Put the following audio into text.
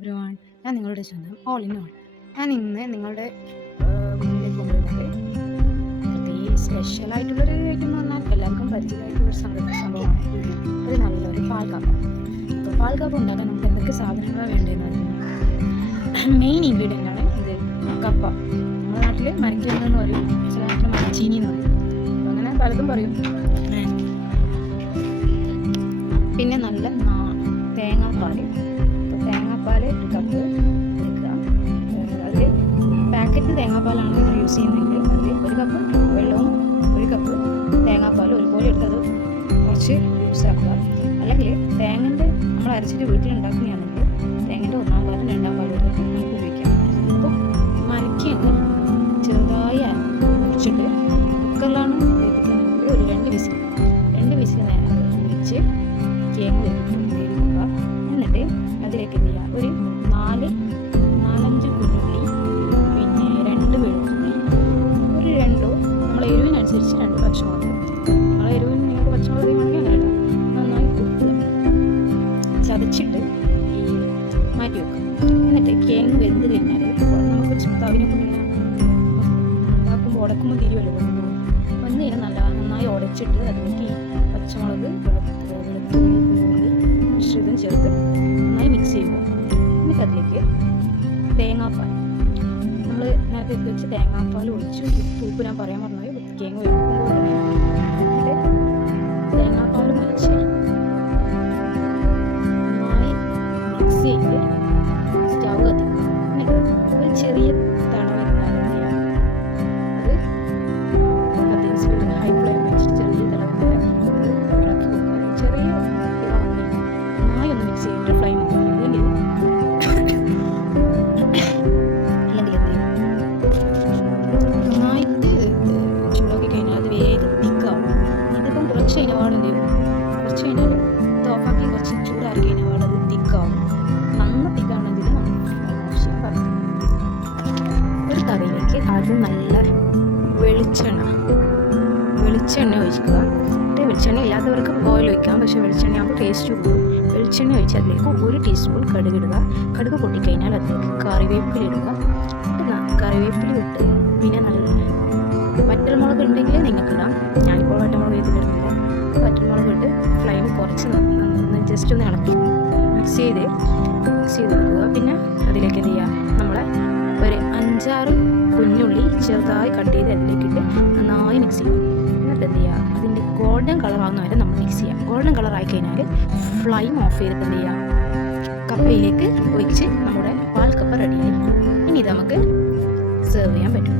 Everyone, ഞാൻ നിങ്ങളുടെ സ്വന്തം ഓൾ ഇൻ ഓൾ. ഞാൻ ഇന്ന് നിങ്ങളുടെ മുന്നിലേക്ക് കൊണ്ടുവരുന്നത് സ്പെഷ്യലായിട്ടുള്ളൊരു ഐറ്റം എന്ന് പറഞ്ഞാൽ എല്ലാവർക്കും പരിചയമായിട്ടുള്ളൊരു സംഭവമാണ്. ഒരു നല്ലൊരു പാൽക്കാപ്പ. അപ്പോൾ പാൽക്കാപ്പ ഉണ്ടാക്കാൻ നമുക്ക് എന്തൊക്കെ സാധനങ്ങളാണ് വേണ്ടതെന്ന് പറയുന്നത് മെയിൻ ഇൻഗ്രീഡിയൻ്റ് ആണ് ഇത് കപ്പ. നമ്മുടെ നാട്ടിൽ മരക്കിഴങ്ങെന്ന് പറയും, ചില നാട്ടിൽ മരച്ചീനി എന്ന് പറയും, അപ്പോൾ അങ്ങനെ പലതും പറയും. പിന്നെ നല്ല തേങ്ങാപ്പാൽ. തേങ്ങാപ്പാൽ 1 കപ്പ് എടുക്കുക. അതിൽ പാക്കറ്റ് തേങ്ങാപ്പാലാണ് നിങ്ങൾ യൂസ് ചെയ്യുന്നതെങ്കിൽ അതിൽ 1 കപ്പ് വെള്ളവും 1 കപ്പ് തേങ്ങാപ്പാലും ഒരുപോലെ എടുത്തത് കുറച്ച് യൂസ് ആക്കുക. അല്ലെങ്കിൽ തേങ്ങൻ്റെ നമ്മൾ അരച്ചിട്ട് വീട്ടിലുണ്ടാക്കുകയാണെങ്കിൽ തേങ്ങൻ്റെ 1-ാം പാലും 2-ാം പാലും എടുത്തിട്ട് നമുക്ക് ഉപയോഗിക്കാം. അപ്പോൾ മരക്കിഴങ്ങ് ചെറുതായി അരച്ചിട്ട് കുക്കറിലാണ് വേവിക്കുന്നതെങ്കിൽ ഒരു 2 വിസിൽ വെച്ച് കിഴങ്ങ് വേവിക്കുക. എന്നിട്ട് അതിലേക്ക് എന്ത് ചെയ്യുക, ഒരു 4-5 കുഞ്ഞുള്ളി, പിന്നെ 2 വെളുത്തുള്ളി, ഒരു 2 നമ്മളെ എരിവിനനുസരിച്ച് 2 പച്ചമുളക്. നിങ്ങളെ എരിവിന് നിങ്ങൾക്ക് പച്ചമുളക് വേണമെങ്കിൽ അങ്ങനെ ഇടാം. നന്നായി കുത്തുക, ചതച്ചിട്ട് ഈ മാറ്റി വെക്കുക. എന്നിട്ട് കിഴങ്ങ് വെന്ത് കഴിഞ്ഞാൽ നമുക്കൊരു തവിനെ ഉണ്ടാക്കുമ്പോൾ ഉടക്കുമ്പോൾ തിരിവല്ലോ വന്ന് കഴിഞ്ഞാൽ നന്നായി ഉടച്ചിട്ട് അതിലേക്ക് ഈ പച്ചമുളക്, വെളുത്തുള്ളി, മിശ്രിതം ചേർത്ത് നന്നായി മിക്സ് ചെയ്യുക. എന്നിട്ട് അതിലേക്ക് തേങ്ങാപ്പാൽ, നമ്മൾ നേരത്തെ എടുത്ത് വെച്ച് തേങ്ങാപ്പാൽ ഒഴിച്ച് ഉപ്പ് ഞാൻ പറയാൻ പറഞ്ഞാൽ കിഴങ്ങ് വേവിക്കുമ്പോൾ തന്നെ തേങ്ങാപ്പാൽ ഒഴിച്ച് നന്നായി മിക്സ് ചെയ്ത് സ്റ്റൗ കത്തിക്കുക. എന്നിട്ട് ഒരു ചെറിയ തട വരുന്നാൽ അത് ഹൈ ഫ്ലെയിം വെച്ചിട്ട് ചെറിയ തട വരെ ഇളക്കി കൊടുക്കുക. ചെറിയ നന്നായി ഒന്ന് മിക്സ് ചെയ്തിട്ട് ഫ്ലെയിം ഓഫ് ചെയ്യുക. അല്ലെങ്കിൽ നന്നായിട്ട് ചൂടാക്കി കഴിഞ്ഞാൽ അത് വേഗം തിക്കാവും. ഇതിപ്പം കുറച്ച് കഴിഞ്ഞാൽ എന്ത് ചെയ്യും, കുറച്ച് കഴിഞ്ഞാൽ ഇത് ഓഫാക്കി കുറച്ച് ചൂടാക്കി കഴിഞ്ഞാൽ അത് തിക്കാവും. നന്ന തിക്കാണെങ്കിൽ നമ്മൾ ഓഫ് ചെയ്യാൻ പറ്റും. ഒരു തവയിലേക്ക് ആദ്യം നല്ല വെളിച്ചെണ്ണ ഒഴിക്കുക. വെളിച്ചെണ്ണ ഇല്ലാത്തവർക്ക് ഓയിൽ ഒഴിക്കാം, പക്ഷേ വെളിച്ചെണ്ണ ആകുമ്പോൾ ടേസ്റ്റ് കൂടും. വെളിച്ചെണ്ണ ഒഴിച്ച് അതിലേക്ക് 1 ടീസ്പൂൺ കടുകിടുക. കടുക് പൊട്ടിക്കഴിഞ്ഞാൽ അതിലേക്ക് കറിവേപ്പില ഇടുക. കറിവേപ്പില ഇട്ട് പിന്നെ നല്ല വറ്റൽമുളക് ഉണ്ടെങ്കിൽ നിങ്ങൾക്ക് ഇടാം. ഞാനിപ്പോൾ വറ്റൽമുളക് ഇതിലിടുന്നില്ല. വറ്റൽമുളക് ഇട്ട് ഫ്ലെയിം കുറച്ച് ജസ്റ്റ് ഒന്ന് ഇളക്കി മിക്സ് ചെയ്ത് കൊടുക്കുക. പിന്നെ അതിലേക്ക് എന്ത് ചെയ്യുക, നമ്മളെ ഒരു 5-6 കുഞ്ഞുള്ളി ചെറുതായി കട്ട് ചെയ്ത് അതിലേക്കിട്ട് നന്നായി മിക്സ് ചെയ്യുക. എന്നിട്ട് എന്ത് ചെയ്യുക, അതിൻ്റെ ഗോൾഡൻ കളറാകുന്ന വരെ നമ്മൾ മിക്സ് ചെയ്യുക. ഗോൾഡൻ കളറായി കഴിഞ്ഞാൽ ഫ്ലെയിം ഓഫ് ചെയ്തിട്ട് എന്ത് ചെയ്യുക, കപ്പയിലേക്ക് ഒഴിച്ച് നമ്മുടെ പാൽക്കപ്പ റെഡിയായി. ഇനി ഇത് നമുക്ക് സെർവ് ചെയ്യാൻ പറ്റും.